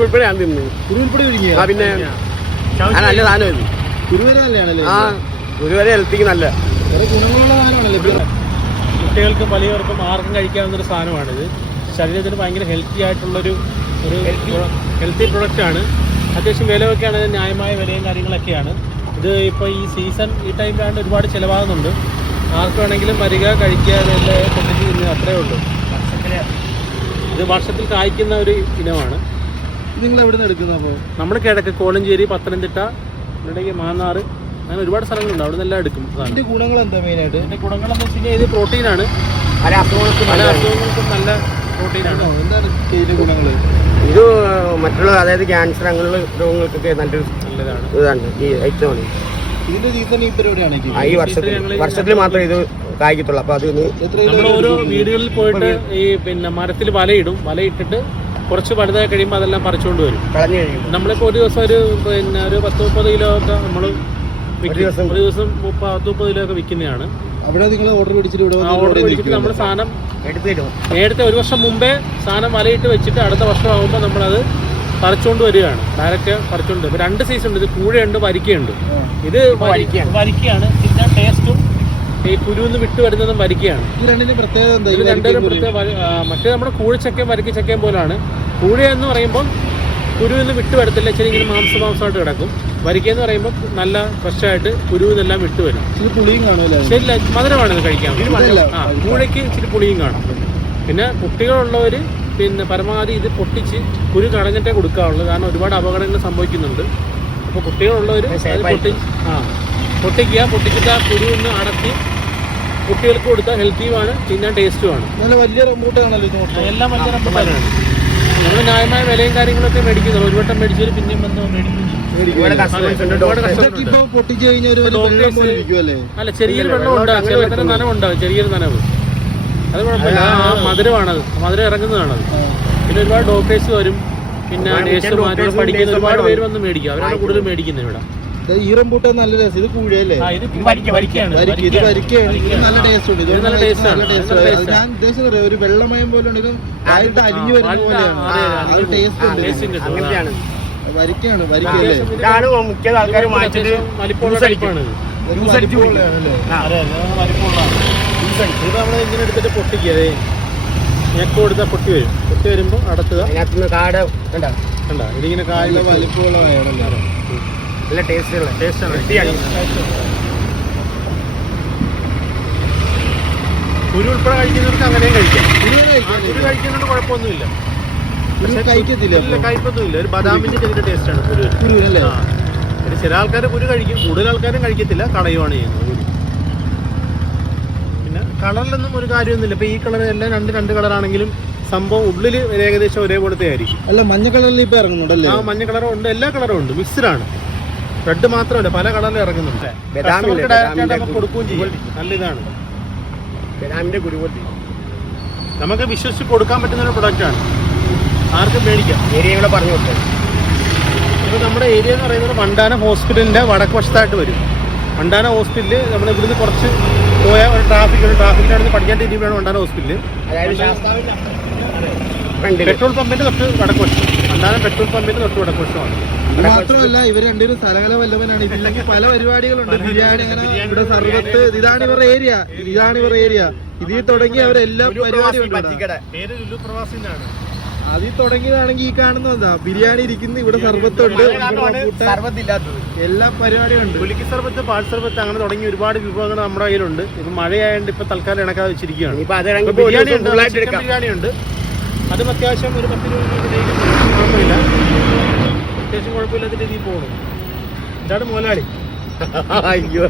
കുരുവിൽപ്പഴ ഞാൻ തിന്നു. കുരുവിൽപ്പഴ വിഴുങ്ങിയ പിന്നെ നല്ല സാധനം ഇത്. കുരുവര നല്ലതാണല്ലേ? ആ കുരുവര ഹെൽത്തിക്ക് നല്ല ഗുണങ്ങളുള്ള സാധനമാണല്ലേ. കുട്ടികൾക്കും വലിയവർക്കും ആർക്കും കഴിക്കാവുന്നൊരു സാധനമാണിത്. ശരീരത്തിന് ഭയങ്കര ഹെൽത്തി ആയിട്ടുള്ളൊരു ഹെൽത്തി പ്രൊഡക്റ്റാണ്. അത്യാവശ്യം വിലയൊക്കെയാണ്, ന്യായമായ വിലയും കാര്യങ്ങളൊക്കെയാണ്. ഇത് ഇപ്പോൾ ഈ സീസൺ ഈ ടൈമിലാണ് ഒരുപാട് ചിലവാകുന്നുണ്ട്. ആർക്ക് വേണമെങ്കിലും വരിക, കഴിക്കുക, അതെല്ലാം പൊട്ടിച്ച് തിന്നുക, അത്രേ ഉള്ളൂ. ഇത് വർഷത്തിൽ കായ്ക്കുന്ന ഒരു ഇനമാണ്. നിങ്ങൾ എവിടെ നിന്ന് എടുക്കുന്നത്? അപ്പോൾ നമ്മൾ കിഴക്ക് കോലഞ്ചേരി, പത്തനംതിട്ട, ഇവിടേക്ക് മാന്നാറ്, അങ്ങനെ ഒരുപാട് സ്ഥലങ്ങളുണ്ട്. അവിടെ നിന്നെല്ലാം എടുക്കും. ഇതിൻ്റെ ഗുണങ്ങൾ എന്താ മെയിനായിട്ട്? ഇതിൻ്റെ ഗുണങ്ങളെന്ന് വെച്ച് കഴിഞ്ഞാൽ ഇത് പ്രോട്ടീനാണ്. പല അസുഖങ്ങൾക്കും നല്ല പ്രോട്ടീനാണ്. എന്താണ് ഇതിൻ്റെ ഗുണങ്ങൾ? ഇത് മറ്റുള്ള അതായത് ക്യാൻസർ അങ്ങനെയുള്ള രോഗങ്ങൾക്കൊക്കെ നല്ലൊരു നല്ലതാണ്. ഇതാണ് ഈ ഐറ്റമാണ്. ഇതിന്റെ സീസൺ ഈ പരിപാടിയാണ്. ഈ വർഷത്തിൽ മാത്രമേ ഇത് കായ്ക്കത്തുള്ളൂ. അപ്പൊ അത് നമ്മൾ ഓരോ വീടുകളിൽ പോയിട്ട് ഈ പിന്നെ മരത്തിൽ വലയിടും. വലയിട്ടിട്ട് കുറച്ച് വലുതായി കഴിയുമ്പോൾ അതെല്ലാം പറിച്ചുകൊണ്ട് വരും. കളഞ്ഞു കഴിയും. നമ്മളിപ്പോൾ ഒരു ദിവസം ഒരു 10-30 കിലോ ഒക്കെ നമ്മൾ ഒരു ദിവസം 30-30 കിലോ ഒക്കെ വിൽക്കുന്നതാണ്. അവിടെ നിങ്ങൾ ഓർഡർ പിടിച്ചിട്ട് ഓർഡർ പിടിച്ചിട്ട് നമ്മൾ സാധനം എടുത്തു തരും. നേരത്തെ ഒരു വർഷം മുമ്പേ സാധനം വലയിട്ട് വെച്ചിട്ട് അടുത്ത വർഷം ആകുമ്പോൾ നമ്മളത് പറിച്ചുകൊണ്ട് വരികയാണ്. ഡയറക്റ്റ് പറിച്ചുകൊണ്ട്. ഇപ്പോൾ 2 സൈസ് ഉണ്ട്. ഇത് കൂഴയുണ്ട്, വരിക്കയുണ്ട്. ഇത് വരിക്കയാണ്. പിന്നെ ടേസ്റ്റും ഈ കുരുന്ന് വിട്ട് വരുന്നതും വരിക്കയാണ്. ഈ രണ്ടിന്റെ പ്രത്യേകത എന്താ? ഇത് രണ്ടും പ്രത്യേക. മറ്റേ നമ്മുടെ കൂഴച്ചക്കയും വരിക്കച്ചക്കയും പോലാണ്. കൂഴ എന്ന് പറയുമ്പോൾ കുരുവിന്ന് വിട്ട് വരത്തില്ല, ഇച്ചിരി ഇങ്ങനെ മാംസമായിട്ട് കിടക്കും. വരിക്കയെന്ന് പറയുമ്പോൾ നല്ല ഫ്രഷായിട്ട് കുരുവിന്നെല്ലാം വിട്ട് വരും. പുളിയും കാണുമല്ലോ. ശരിയല്ല, മധുരമാണ് ഇത് കഴിക്കാൻ. കൂഴയ്ക്ക് ഇച്ചിരി പുളിയും കാണും. പിന്നെ കുട്ടികളുള്ളവർ പിന്നെ പരമാവധി ഇത് പൊട്ടിച്ച് കുരു കളഞ്ഞിട്ടേ കൊടുക്കാറുള്ളൂ. കാരണം ഒരുപാട് അപകടങ്ങൾ സംഭവിക്കുന്നുണ്ട്. അപ്പോൾ കുട്ടികളുള്ളവർ പൊട്ടിച്ചിട്ട് ആ കുരുവിന്ന് അടക്കി കുട്ടികൾക്ക് കൊടുത്താൽ ഹെൽത്തിയുമാണ്, തിന്നാൻ ടേസ്റ്റുമാണ്. നല്ല വലിയ റംബൂട്ടാണല്ലോ ഇത്. എല്ലാം വലിയ റംബൂട്ടാനാണ്. നമ്മൾ ന്യായമായ വിലയും കാര്യങ്ങളൊക്കെ മേടിക്കുന്നത്. ഒരു വട്ടം മേടിച്ചൊരു പിന്നെയും ബന്ധം മേടിക്കുന്നു. അല്ല, ചെറിയൊരു വെള്ളം ഉണ്ടാകും, ചെറിയ നനവ് ഉണ്ടാകും, ചെറിയൊരു നനവ്. അത് കുഴപ്പമില്ല. ആ മധുരമാണത്, മധുരം ഇറങ്ങുന്നതാണത്. പിന്നെ ഒരുപാട് ഡോക്ടേഴ്സ് വരും, പിന്നെ നേഴ്സുമാരും പഠിക്കുന്ന ഒരുപാട് പേര് വന്ന് മേടിക്കും. അവരാണ് കൂടുതൽ മേടിക്കുന്നത് ഇവിടെ. ഈ റംബൂട്ടാൻ നല്ല രസം. ഇത് കൂഴയല്ലേ? ഇത് വരിക്കയാണ്. ഇത് വരിക്കയാണ്. ഇത് നല്ല ടേസ്റ്റ് ഉണ്ട്. ഇത് നല്ല ടേസ്റ്റാണ്. ഞാൻ ഉദ്ദേശിച്ചത് ഒരു വെള്ളമയം പോലെ ഉണ്ട്. ഇത് ആയിട്ട് അലിഞ്ഞു വരുന്ന പോലെയാണ്. ടേസ്റ്റ് ഉണ്ട്. അങ്ങനെയാണ്. വരിക്കയാണ്. വരിക്കയല്ലേ? ഇതാണ് മുഖ്യ ആൾക്കാർ വാങ്ങിച്ചിട്ട് വലിപ്പമുള്ള ടൈപ്പാണ്. ഇത് വലിപ്പമുള്ളതാണല്ലേ? ഇത് നമ്മൾ ഇങ്ങനെ എടുത്തിട്ട് പൊട്ടിക്കുക. ഞെക്ക് കൊടുത്താൽ പൊട്ടി വരും. പൊട്ടി വരുമ്പോൾ അടത്തുക. അതിനകത്തുനിന്ന് കാട് കണ്ട ഇതിങ്ങനെ കായ വലിപ്പമുള്ള കായാണല്ലോ. നല്ല ടേസ്റ്റാണ്. കുരു ഉൾപ്പെടെ കഴിക്കുന്നവർക്ക് അങ്ങനെയും കഴിക്കാം. കുരു കഴിക്കുന്നതുകൊണ്ട് കുഴപ്പമൊന്നുമില്ല. കഴിപ്പൊന്നുമില്ല. ഒരു ബദാമിന്റെ ചെറിയ ടേസ്റ്റാണ് കുരു. പിന്നെ ചില ആൾക്കാർ കുരു കഴിക്കും, കൂടുതൽ ആൾക്കാരും കഴിക്കത്തില്ല, കളയുവാണ് ചെയ്യുന്നത് കുരു. പിന്നെ കളറിലൊന്നും ഒരു കാര്യമൊന്നുമില്ല. ഇപ്പൊ ഈ കളർ എല്ലാം രണ്ട് കളറാണെങ്കിലും സംഭവം ഉള്ളിൽ ഏകദേശം ഒരേപോലത്തെ ആയിരിക്കും. അല്ല, മഞ്ഞ കളറിൽ ഇപ്പൊ ഇറങ്ങുന്നുണ്ടല്ലേ? ആ, മഞ്ഞ കളറും ഉണ്ട്, എല്ലാ കളറും ഉണ്ട്, മിക്സ്ഡാണ്. റെഡ് മാത്രമല്ല, പല കളറിൽ ഇറങ്ങുന്നുണ്ട്. കൊടുക്കുകയും ചെയ്യും. നല്ല ഇതാണ് ബദാമിന്റെ കുരുവത്തി. നമുക്ക് വിശ്വസിച്ച് കൊടുക്കാൻ പറ്റുന്ന ഒരു പ്രൊഡക്റ്റാണ്. ആർക്കും മേടിക്കാം. ഏരിയകളെ പറഞ്ഞു കൊടുത്തത്. ഇപ്പോൾ നമ്മുടെ ഏരിയ എന്ന് പറയുന്നത് വണ്ടാനം ഹോസ്പിറ്റലിൻ്റെ വടക്ക് വശത്തായിട്ട് വരും. വണ്ടാനം ഹോസ്പിറ്റലിൽ നമ്മൾ ഇവിടുന്ന് കുറച്ച് പോയ ഒരു ട്രാഫിക്കിലാണ് പഠിക്കാൻ രീതിയിലാണ് വണ്ടാനം ഹോസ്പിറ്റലിൽ. പെട്രോൾ പമ്പിൻ്റെ തൊട്ട് വടക്ക് വശം. വണ്ടാനം പെട്രോൾ പമ്പിൻ്റെ തൊട്ട് വടക്ക് വശമാണ്. ഇത് മാത്രമല്ല, ഇവർ രണ്ടുപേരും സ്ഥലകല വല്ലവനാണ്. ഇതില്ലെങ്കിൽ പല പരിപാടികളുണ്ട്. ബിരിയാണി, അങ്ങനെ ഇവിടെ സർവത്ത്. ഇതാണ് ഇവരുടെ ഏരിയ. ഇതിൽ തുടങ്ങി അവരെല്ലാ പരിപാടിയും ഉണ്ട്. അതിൽ തുടങ്ങിയതാണെങ്കിൽ ഈ കാണുന്നതാ ബിരിയാണി ഇരിക്കുന്നു, ഇവിടെ സർബത്തുണ്ട്, എല്ലാ പരിപാടിയും ഉണ്ട്. പുലിക്ക് സർബത്ത്, പാൽ സർബത്ത്, അങ്ങനെ തുടങ്ങി ഒരുപാട് വിഭവങ്ങൾ നമ്മുടെ കയ്യിലുണ്ട്. ഇപ്പൊ മഴയായതുകൊണ്ട് ഇപ്പൊ തൽക്കാലം ഇണക്കാതെ വെച്ചിരിക്കുകയാണ്. ബിരിയാണി ഉണ്ട്, ചിക്കൻ ബിരിയാണി ഉണ്ട്. അതും അത്യാവശ്യം ഒരു 10 രൂപ കുഴപ്പമില്ല. അത്യാവശ്യം കുഴപ്പമില്ലാത്ത രീതിയിൽ പോകണം. ഇതാണ് മുതലാളി. അയ്യോ.